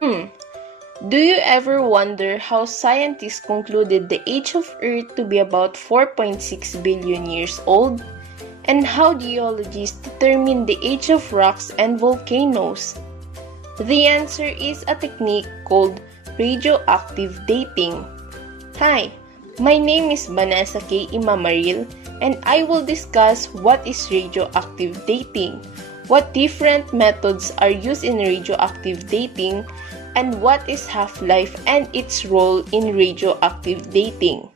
Hmm. Do you ever wonder how scientists concluded the age of Earth to be about 4.6 billion years old? And how geologists determine the age of rocks and volcanoes? The answer is a technique called radioactive dating. Hi, my name is Vanessa K. Imamaril, and I will discuss what is radioactive dating, what different methods are used in radioactive dating, and what is half-life and its role in radioactive dating.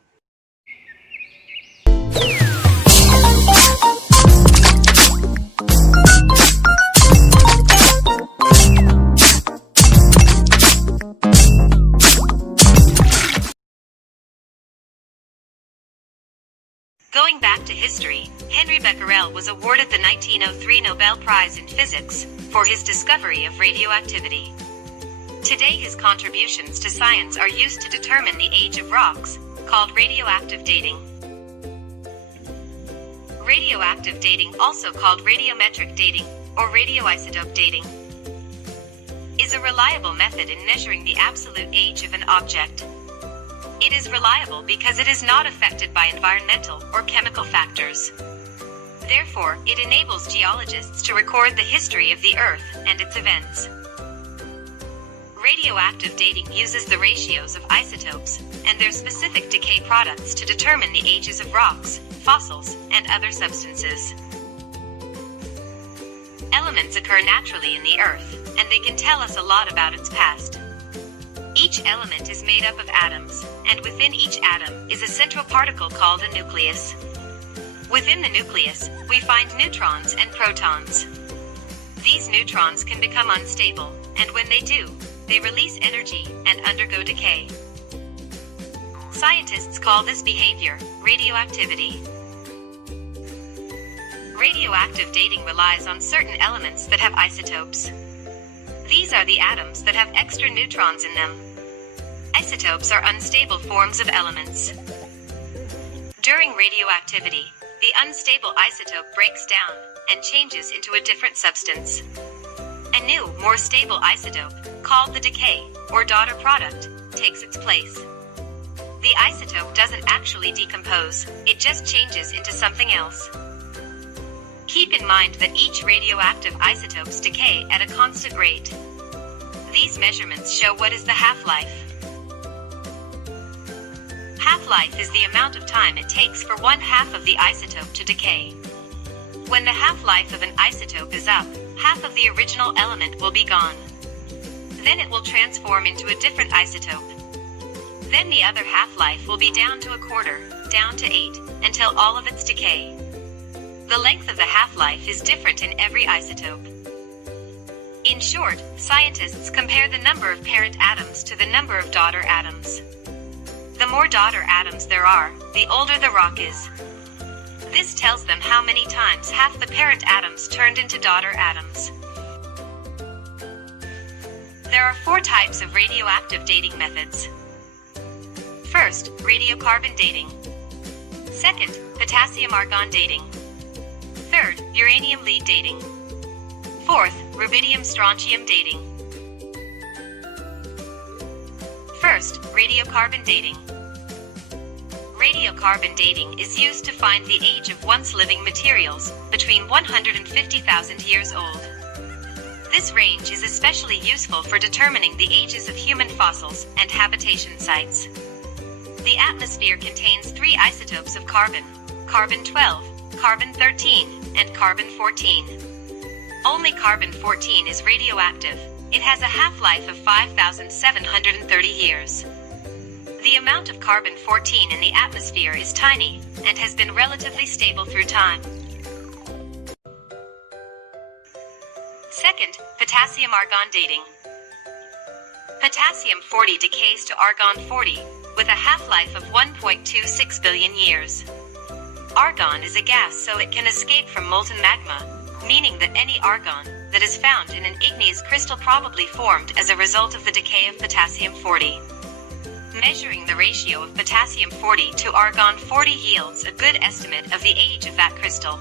Going back to history, Henry Becquerel was awarded the 1903 Nobel Prize in Physics for his discovery of radioactivity. Today his contributions to science are used to determine the age of rocks, called radioactive dating. Radioactive dating, also called radiometric dating or radioisotope dating, is a reliable method in measuring the absolute age of an object. It is reliable because it is not affected by environmental or chemical factors. Therefore, it enables geologists to record the history of the Earth and its events. Radioactive dating uses the ratios of isotopes and their specific decay products to determine the ages of rocks, fossils, and other substances. Elements occur naturally in the Earth, and they can tell us a lot about its past. Each element is made up of atoms, and within each atom is a central particle called a nucleus. Within the nucleus, we find neutrons and protons. These neutrons can become unstable, and when they do, they release energy and undergo decay. Scientists call this behavior radioactivity. Radioactive dating relies on certain elements that have isotopes. These are the atoms that have extra neutrons in them. Isotopes are unstable forms of elements. During radioactivity, the unstable isotope breaks down and changes into a different substance. A new, more stable isotope, called the decay, or daughter product, takes its place. The isotope doesn't actually decompose, it just changes into something else. Keep in mind that each radioactive isotopes decay at a constant rate. These measurements show what is the half-life. Half-life is the amount of time it takes for one half of the isotope to decay. When the half-life of an isotope is up, half of the original element will be gone. Then it will transform into a different isotope. Then the other half-life will be down to a quarter, down to 8, until all of its decay. The length of the half-life is different in every isotope. In short, scientists compare the number of parent atoms to the number of daughter atoms. The more daughter atoms there are, the older the rock is. This tells them how many times half the parent atoms turned into daughter atoms. There are 4 types of radioactive dating methods. First, radiocarbon dating. Second, potassium-argon dating. Third, uranium lead dating. Fourth, rubidium-strontium dating. First, radiocarbon dating. Radiocarbon dating is used to find the age of once living materials, between 150,000 years old. This range is especially useful for determining the ages of human fossils and habitation sites. The atmosphere contains 3 isotopes of carbon: carbon-12, carbon-13, and carbon-14. Only carbon-14 is radioactive. It has a half-life of 5,730 years. The amount of carbon-14 in the atmosphere is tiny, and has been relatively stable through time. Second, potassium-argon dating. Potassium-40 decays to argon-40, with a half-life of 1.26 billion years. Argon is a gas, so it can escape from molten magma, meaning that any argon that is found in an igneous crystal probably formed as a result of the decay of potassium-40. Measuring the ratio of potassium-40 to argon-40 yields a good estimate of the age of that crystal.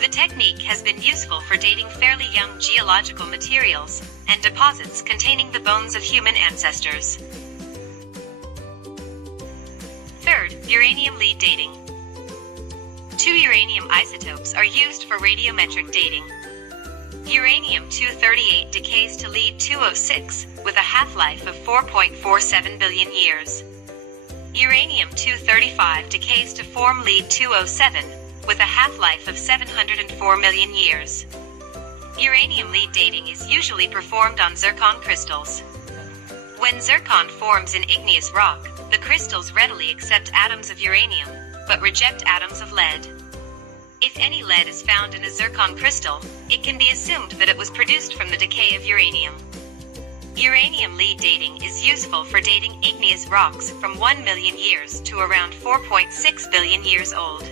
The technique has been useful for dating fairly young geological materials, and deposits containing the bones of human ancestors. Third, uranium lead dating. 2 uranium isotopes are used for radiometric dating. Uranium-238 decays to lead-206 with a half-life of 4.47 billion years. Uranium-235 decays to form lead-207 with a half-life of 704 million years. Uranium lead dating is usually performed on zircon crystals. When zircon forms in igneous rock, the crystals readily accept atoms of uranium, but reject atoms of lead. If any lead is found in a zircon crystal, it can be assumed that it was produced from the decay of uranium. Uranium lead dating is useful for dating igneous rocks from 1 million years to around 4.6 billion years old.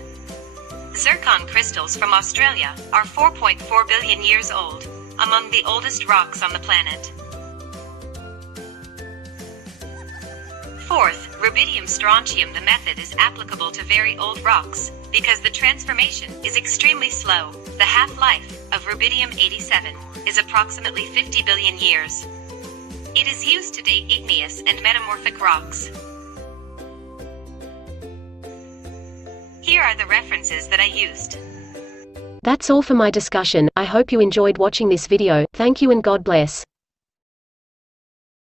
Zircon crystals from Australia are 4.4 billion years old, among the oldest rocks on the planet. Fourth, rubidium-strontium. The method is applicable to very old rocks, because the transformation is extremely slow. The half-life of rubidium-87 is approximately 50 billion years. It is used to date igneous and metamorphic rocks. Here are the references that I used. That's all for my discussion. I hope you enjoyed watching this video. Thank you and God bless.